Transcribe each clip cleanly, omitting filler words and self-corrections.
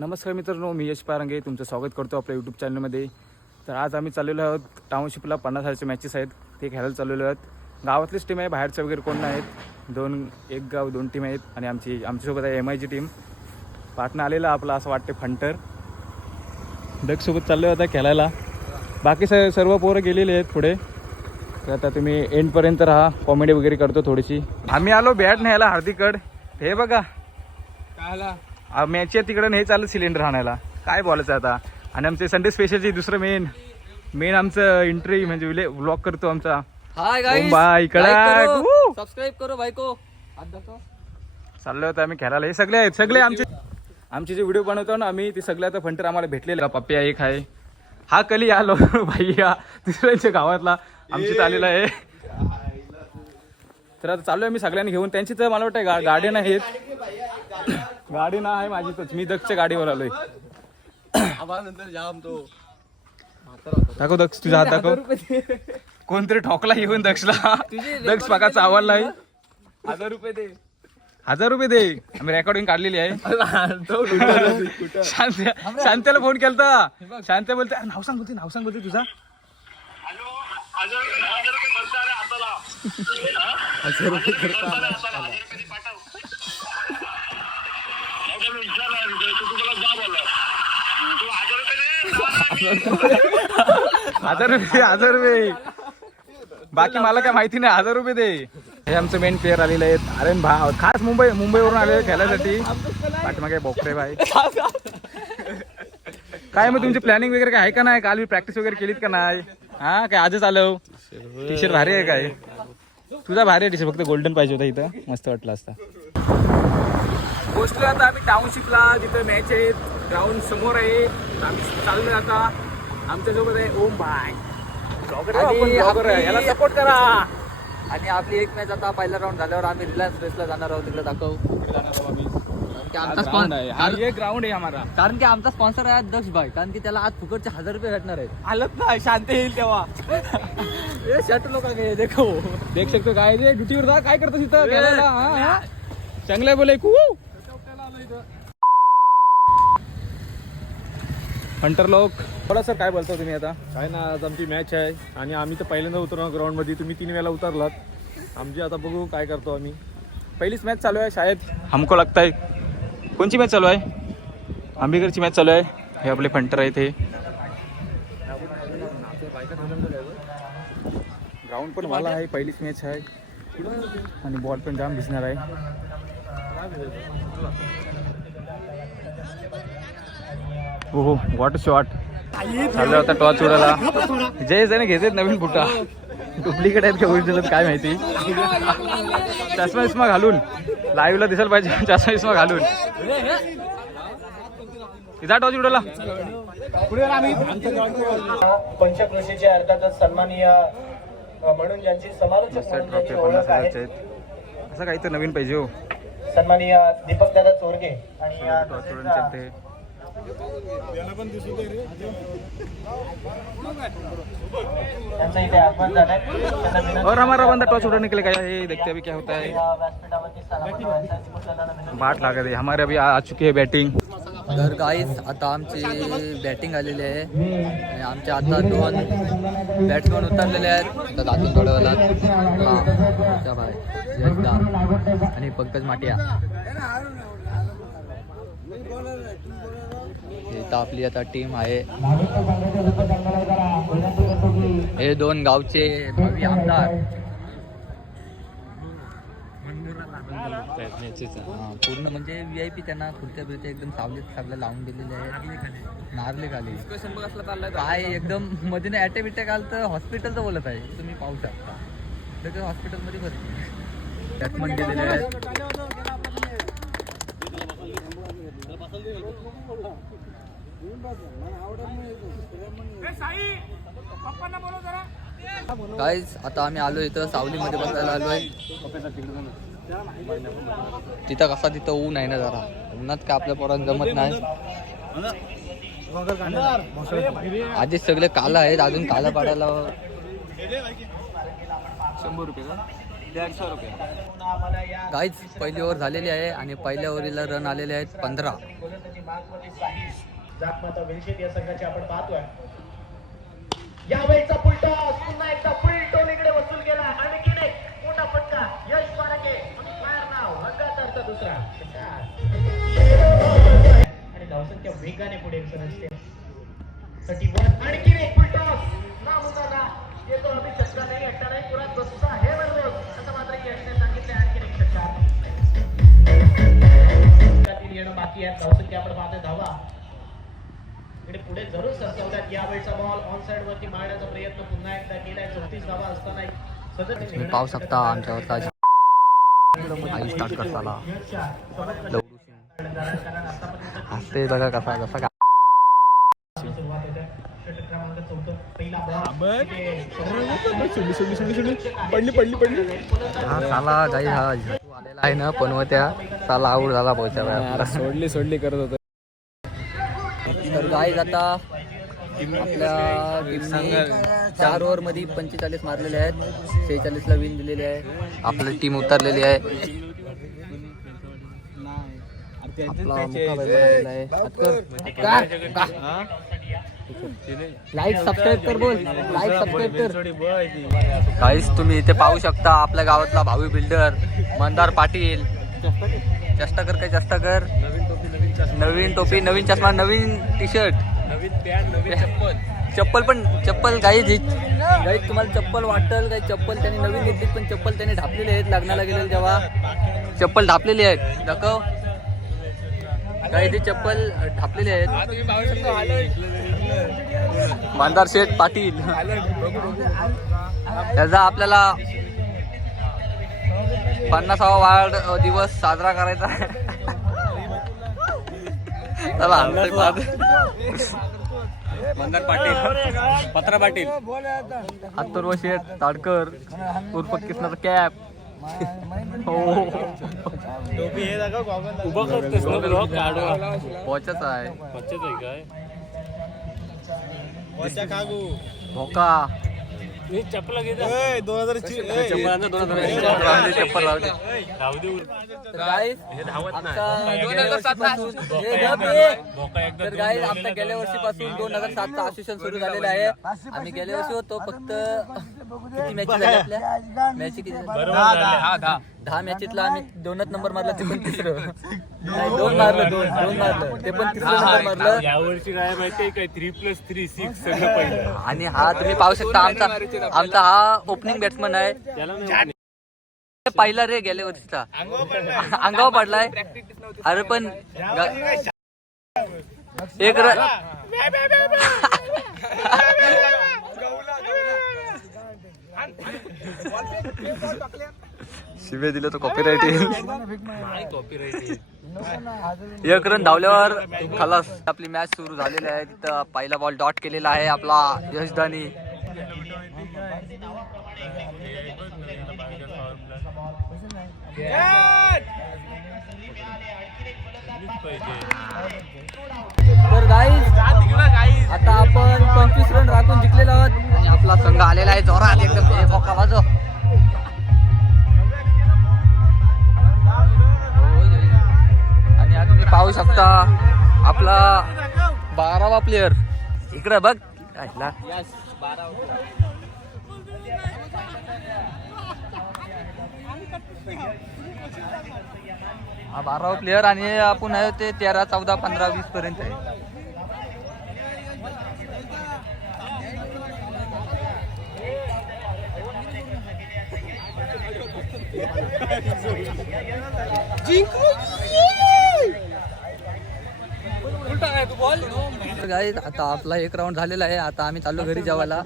नमस्कार मित्रांनो, मी यश पारंगे तुमचं स्वागत करतो आपल्या यूट्यूब चॅनलमध्ये. तर आज आम्ही चाललेलो आहोत टाउनशिपला. 50,000चे मॅचेस आहेत, ते खेळायला चाललेलो आहोत. गावातलीच टीम आहे, बाहेरचं वगैरे कोण नाही आहेत. एक गाव 2 टीम आहेत आणि आमच्यासोबत आहे MIची टीम. पाटणा आलेला आपला असं वाटते फंटर डकसोबत चाललो होता खेळायला. बाकी सर्व पोरं गेलेले आहेत पुढे. तर आता तुम्ही एंडपर्यंत राहा, कॉमेडी वगैरे करतो थोडीशी. आम्ही आलो बॅट न्यायला हार्दिकड. हे बघा मॅचच्या तिकडं हे चाललं सिलेंडर आणायला. काय बोलायचं आता. आणि आमचे संडे स्पेशलची दुसरं मेन आमचं एंट्री म्हणजे व्लॉग करतो आमचा. हाय गाइस, बाय इकडं सबस्क्राइब करो भाई को. चाललो होतं आम्ही खेळायला. हे सगळे आमचे जे व्हिडिओ बनवतो ना आम्ही, ते सगळे आता फंटर आम्हाला भेटलेले. पप्प्या एक आहे, हा कली आलो भैया दुसऱ्यांच्या गावातला आमच्यात आलेला आहे. तर आता चालू आहे आम्ही सगळ्यांनी घेऊन. त्यांची तर मला वाटतं गाडी नाही आहेत. गाडी ना आहे माझी, तर मी दक्षच्या गाडीवर आलोय. दाखव दक्ष, तुझा हात दाखव. कोणतरी ठोकला येऊन दक्षला. दक्ष पकाचा आवाज नाही. 1000 रुपये दे. 1000 रुपये दे. आम्ही रेकॉर्डिंग काढलेली आहे. शांत्याला फोन केलता. शांत्या बोलते नाव सांग बोलते तुझा. हजार रुपये. बाकी मला काय माहिती नाही. 1000 रुपये दे. हे आमचं मेन प्लेअर आलेले आहेत. अरे भाव खास मुंबईवरून आले खेळायसाठी. पाठीमागे बोकरे भाई. काय मग तुमची प्लॅनिंग वगैरे काय आहे का नाही? काल मी प्रॅक्टिस वगैरे केलीत का नाही? हा काय आजच आलो. टी शर्ट भारी आहे काय? तुझा भारी आहे टी शर्ट, फक्त गोल्डन पाहिजे होता. इथं मस्त वाटलं असता. पोहोचलो आता आम्ही टाउनशिपला, जिथं मॅच आहे. ग्राउंड समोर आहे. आम्ही चाललोय आता. आमच्यासोबत आहे ओम भाई. याला सपोर्ट करा. आणि आपली एक मॅच आता पहिला राऊंड झाल्यावर आम्ही रिलायन्स रेसला जाणार आहोत. तिकडे दाखव. ग्राउंड आहे आम्हाला. कारण की आमचा स्पॉन्सर आहे दक्ष भाई. कारण की त्याला आज फुकटचे 1000 रुपये भेटणार आहेत. आलत ना शांत येईल तेव्हा. शर्ट लोक देखो देख शकतो काय रे ड्युटीवर जा. काय करतो तिथं? चांगलं बोलाय कू हंटर लोक. बोला सर, काय बोलता तुम्ही आता? काय ना, आज आमची मॅच आहे आणि आम्ही तर पहिल्यांदा उतरणार ग्राउंडमध्ये. तुम्ही 3 वेळा उतरलात. आमची आता बघू काय करतो आम्ही. पहिलीच मॅच चालू आहे शायद, हमको लगता है. कोणची मॅच चालू आहे? आंबेकरची मॅच चालू आहे. हे आपले फंटर आहेत. हे ग्राउंड पण वाला आहे. पहिलीच मॅच आहे आणि बॉल पण जाम भिजणार आहे. हो वॉट शॉट चालू आता. टॉच उडाला. जयने घेतात नवीन बुटा. डुप्लिकेट आहेत का ओरिजिनल काय माहिती. चष्मा घालून लाईव्हला दिसायला पाहिजे. चष्मा घालून तिचा टॉच उडवला. पंचकृषीचे अर्थातच सन्माननीय म्हणून ज्यांची समालोचक म्हणून ज्यांची ओळख आहे, असं काही तर नवीन पाहिजे हो. सन्माननीय दीपक दादा चोरगे आणि त्यांचं इथे आगमन झालंय. और हमारा बंदा टॉच उड़ाने के लिए गया है. देखते अभी क्या होता है. बाट लागत है. हमारे अभी आ चुकी है बॅटिंग. तर गाईस आता आमची बॅटिंग आलेली आहे आणि आमच्या आता 2 बॅट्समन उतरलेले आहेत. तर अजून थोड्या वेळात भाई यशदा आणि पंकज माटिया. इथं आपली आता टीम आहे. हे 2 गावचे भावी आमदार. पूर्ण म्हणजे VIP त्यांना खुर्च्या बिर्च्या एकदम सावलीत सगळं लावून दिलेले आहेत. नारले खाली काय एकदम मध्ये अटॅक बिटॅक आलं तर हॉस्पिटलचं बोलत आहे. तुम्ही पाहू शकता. त्याच्या हॉस्पिटलमध्ये बॅट्समन गेलेले आहेत. गाईज आता आम्ही आलो इथं सावलीमध्ये बसायला आलोय. तिथं कसा तिथं ऊन आहे ना, जरा उन्हात काय आपल्या पोरांना जमत नाही. आधीच सगळे काला आहेत. अजून काला पाडायला 100 रुपये का? 150 रुपये. गाईज पहिली ओव्हर झालेली आहे आणि पहिल्या ओव्हरीला रन आलेले आहेत 15. आणि बागमती साहिल जातमाता विलशेत या संघाचे आपण पाहतोय. यावेळीचा फुलटॉस पुन्हा एकदा फुल टोनीकडे वसूल केला. आणखीन एक मोठा फटका यश पारखे फायर नाव हंगातारचा दुसरा आणि धावसंख्या वेगाने पुढे सरकते. 31 आणखीन एक फुलटॉस नामुनाना येतो. अभि छक्का नाही अट्टा नाही पुरात बसता हे बरोबर असं मात्र यशने सांगितले. आणखीन एक छक्का येणं बाकी आहे. धावसंख्या आपण पाहतोय धावा इकडे पुढे जरूर सरकवल्यात. यावेळचा बॉल ऑन साइड वरती मारण्याचा प्रयत्न पुन्हा एकदा केलाय. 34 धावा असताना तुम्ही पाहू शकता आमच्यावरचा स्टार्ट करताना हसते बघा कसा कसा सुरुवात होते. षटक क्रमांक 14 पहिला हा साला गाई हा आलेला आहे ना पनवत्या साला आऊट झाला पोहोचा. सोडली करत होतं. तर गाईज आता आपल्या टीमने 4 ओव्हरमध्ये 45 मारलेले आहेत. 46ला विन दिलेली आहे. आपली टीम उतरलेली आहे. आपला मुकाबला झालेला आहे. लाईक सबस्क्राईब कर बोल. लाईक सबस्क्राईब कर. गाईज तुम्ही इथे पाहू शकता आपल्या गावातला भावी बिल्डर मंदार पाटील. चेष्टा कर काय चेष्टा कर. नवीन टोपी नवीन चष्मा नवीन टी शर्ट नवीन पॅन्ट नवीन चप्पल काही तुम्हाला चप्पल वाटेल काही चप्पल त्यांनी नवीन घेतली पण चप्पल त्यांनी ढापलेली आहेत. लग्नाला गेलेले जेव्हा चप्पल ढापलेली आहेत. दाखव काही ती चप्पल ढापलेली आहेत. मंदार शेठ पाटील त्याचा आपल्याला 50वा वाढदिवस साजरा करायचा आहे. मंदार पाटील पत्रा पाटील अथर्व शेठ ताडकर उर्फ कृष्णाचा कॅप. पोचाच आहे भोका चप्पल चप्पल लावते. तर गाईज आपल्या गेल्या वर्षीपासून 2007चा असिस्टंट सुरू झालेला आहे. आम्ही गेल्या वर्षी होतो फक्त किती मॅच झाल्या आपल्या मॅच किती 10 मॅचेतला आम्ही 2च नंबर मारला. ते पण तिसरं नाही 2 मारलं ते पण तिसरं नंबर मारलं. यावर्षी काय माहितीये काय 3+3 6 सगळं पहिलं. आणि हा तुम्ही पाहू शकता आमचा हा ओपनिंग बॅट्समन आहे. पहिला रे गेल्या वर्षीचा अंगावर पडलाय. अरे पण एक शिवे दिलं तर कॉपीराईट येईल. एक रन धावल्यावर खलास. आपली मॅच सुरू झालेली आहे. तिथं पहिला बॉल डॉट केलेला आहे आपला यशदानी. तर गाईज आता आपण 25 रन राखून जिंकलेलो आहोत आणि आपला संघ आलेला आहे जोरात एकदम बोका वाजव. आणि आता तुम्ही पाहू शकता आपला 12वा प्लेयर इकडे बघ. हा 12वा प्लेयर आणि आपण आहे ते 13, 14, 15, 20 पर्यंत आहे. गाईज आता आपला 1 राऊंड झालेला आहे. आता आम्ही चाललो घरी जेवायला.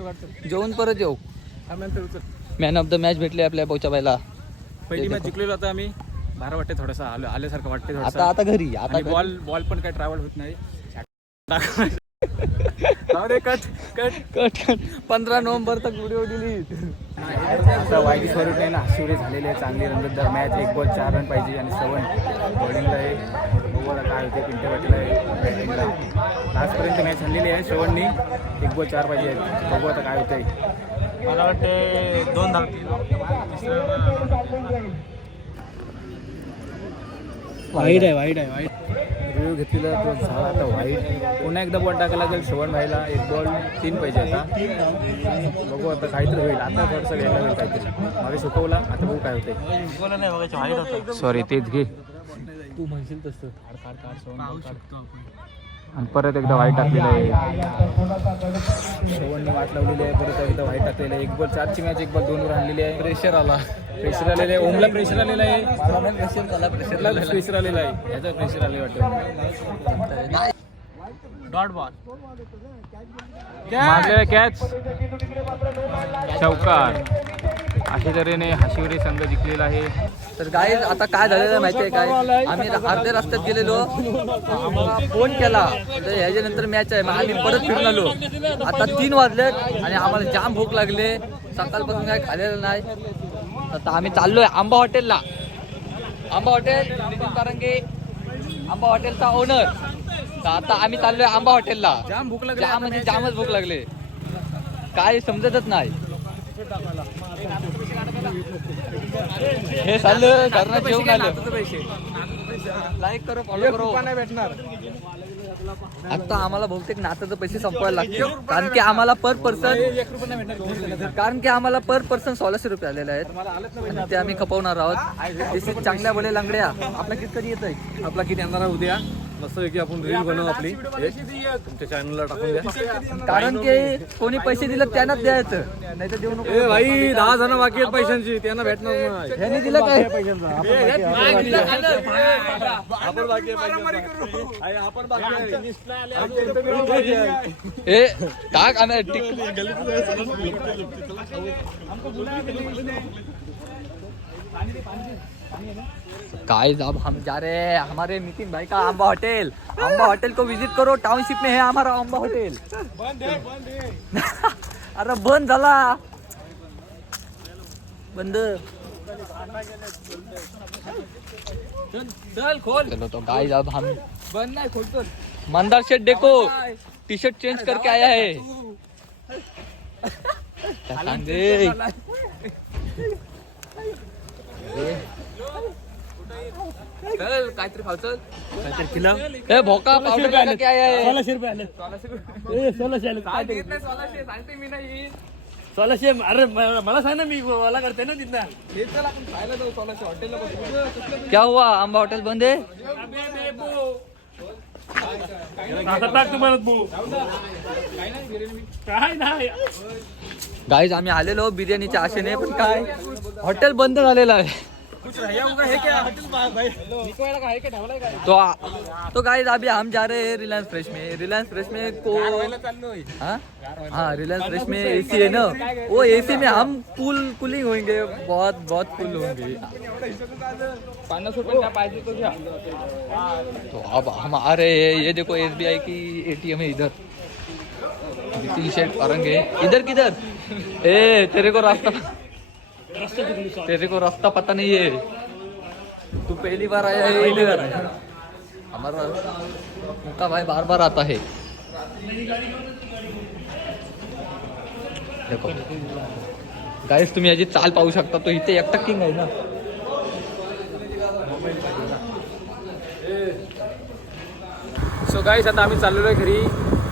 जेवून परत येऊ. मॅन ऑफ द मॅच भेटले आपल्या पोचाबाईला. पहिली मॅच जिंकलेलो आता आम्ही. भारा वाटते थोडंसं आल्यासारखं वाटते. आता घरी आता बॉल पण काही ट्रॅव्हल होत नाही. 15 नोव्हेंबर तक व्हिडिओ डिलीट. आता वाईट स्वरूप आहे ना. शिवरे झालेले आहे चांगली रंगतदार मॅच. 1 बॉल 4 रन पाहिजे आणि 7 बॉलिंगला आहे. बघू आता काय होते. पिंटे पाटील आहे बॅटिंगला. लास्टपर्यंत मॅच हरलेली आहे. 7नी 1 बॉल 4 पाहिजे. बघू आता काय होतंय. मला वाटते 2 धावतील. वाईट आहे. रिव्ह्यू घेतलेला तो झाला आता वाईट. पुन्हा एकदा बॉल टाकायला लागेल शोभन भाईला. एक बॉल 3 पाहिजे आता. बघू आता काहीतरी होईल. आता थोडंसं घ्यायला लागेल काहीतरी. मागे सुकवला आता बघू काय होते. सॉरी तेच घे तू म्हणशील तसं आणि परत एकदा वाईट टाकलेलं आहे. शोभनने वाट लावलेली आहे. परत एकदा वाईट टाकलेलं आहे. 1 बॉल 4ची मॅच 1 बॉल 2 वर आणलेली आहे. प्रेशर आलेलं आहे. ओमला प्रेशर आलेलं आहे. प्रेशर आलेलं आहे. याचा प्रेशर आले वाटतं. डॉट बॉल मारलेला कॅच चौकार. अशा तऱ्हेने हाशिवरी संघ जिंकलेला आहे. तर गाईज आता काय झालेलं माहिती आहे काय, आम्ही अर्ध्या रस्त्यात गेलेलो, आम्हाला फोन केला तर ह्याच्यानंतर मॅच आहे. मग आम्ही परत फिरून आलो. आता 3 वाजलेत आणि आम्हाला जाम भूक लागले. सकाळपासून काय खाल्लेलं नाही. आता आम्ही चाललोय आंबा हॉटेलला. आंबा हॉटेल नितीन कारंगे, आंबा हॉटेलचा ओनर. तर आता आम्ही चाललोय आंबा हॉटेलला. जाम भूक लागली. जाम म्हणजे जामच भूक लागले. काय समजतच नाही. हे चाललं कारण जेवण आलं. लाईक करो, फॉलो करो. आता आम्हाला बहुतेक नाचाचे पैसे संपवायला लागतील. कारण की आम्हाला पर पर्सन 1600 रुपये आलेले आहेत आणि ते आम्ही खपवणार आहोत. चांगल्या बोले लांगड्या. आपला किती कधी येत आहे? आपला किती येणार आहे उद्या मस्त की आपण रील बनवू आपली तुमच्या चॅनलला टाकून द्या. कारण की कोणी पैसे दिले त्यांनाच द्यायचं, नाही तर देऊ नको. ए भाई 10 जण बाकी आहेत पैशांची, त्यांना भेटणार नाही. ह्याने दिलं काय? आपण बाकी आहे. आपण बाकी आहे. ए टाक आम्ही गाइस अब हम जा रहे हैं हमारे नितिन भाई का आंबा होटल. आंबा होटल को विजिट करो. टाउनशिप में है हमारा आंबा होटल. अरे बंद झाला. बंद. चल खोल. चलो तो गाइस अब हम बंद नहीं खोल. तो मंदार शेठ देखो टी शर्ट चेंज करके आया है. सांगे चल काहीतरी खाऊ. चल काहीतरी खिला. ए भोका पावडर का क्या आहे? 1600 रुपये आले. 1600 आले. काय देत नाही 1600 सांगते मी नाही. 1600 अरे मला सांग ना, मी मला करते ना तिथं. हे चल आपण खायला जाऊ 1600 हॉटेलला बघू. क्या हुआ? आंबा हॉटेल बंद है. गाईज आम्ही आलेलो बिर्याणीच्या आशेने, पण काय हॉटेल बंद झालेलं आहे. तो गाइस अभी हम जा रहे हैं रिलायंस फ्रेश में. रिलायंस फ्रेश में को हाँ रिलायंस फ्रेश में एसी है ना, वो एसी में हम कूलिंग होंगे. बहुत बहुत कूल होंगे. 50 रुपये पाहिजे तो घ्या. तो अब हम आ रहे हैं. ये देखो SBI की ATM है इधर. नितिन शेठ करेंगे. इधर किधर? ए तेरे को रास्ता पता नहीं है. तू पहली बार आया है इधर. हमारा उनका भाई बार बार आता है. देखो गाइस तुम्ही याची चाल पाहू शकता. तो इथे एकटा किंग आहे ना. सो गाईस आता आम्ही चाललेलो आहे घरी.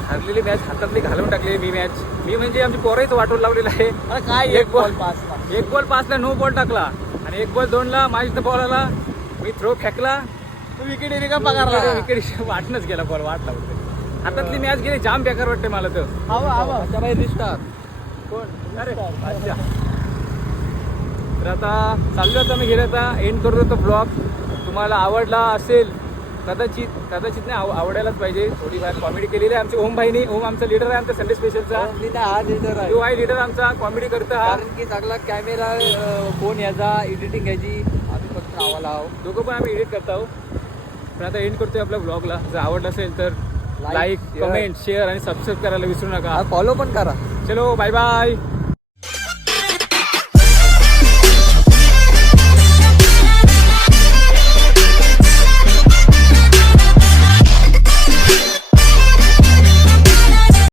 हरलेली मॅच हातातली घालून टाकली. मी म्हणजे आमची पोरंच वाटून लावलेलं आहे. काय एक बॉल 5ला 9 बॉल टाकला आणि 1 बॉल 2ला माझ्या बॉल आला. मी थ्रो फेकला. तो विकेट एरिया पगारला. विकेट वाटणंच गेला. बॉल वाट लावते. हातातली मॅच गेली. जाम बेकार वाटते मला तर. अच्छा भाई रिस्टार कोण अरे अच्छा. तर आता चाललो आता मी गेलो. आता एंड करतो तो ब्लॉग. तुम्हाला आवडला असेल कदाचित नाही आवडायलाच पाहिजे. थोडीफार कॉमेडी केलेली आहे आमच्या ओम भाईनी. ओम आमचा लीडर आहे आमचा संडे स्पेशलचा. हा लीडर आहे. तो आहे लीडर आमचा. कॉमेडी करतो हा. कारण की सगळा कॅमेरा फोन याचा एडिटिंग याची आम्ही फक्त नावाला आहोत. दोघं पण आम्ही एडिट करत आहोत. पण आता एंड करतोय आपल्या ब्लॉगला. जर आवडलं असेल तर लाईक कमेंट शेअर आणि सबस्क्राईब करायला विसरू नका. फॉलो पण करा. चलो बाय बाय.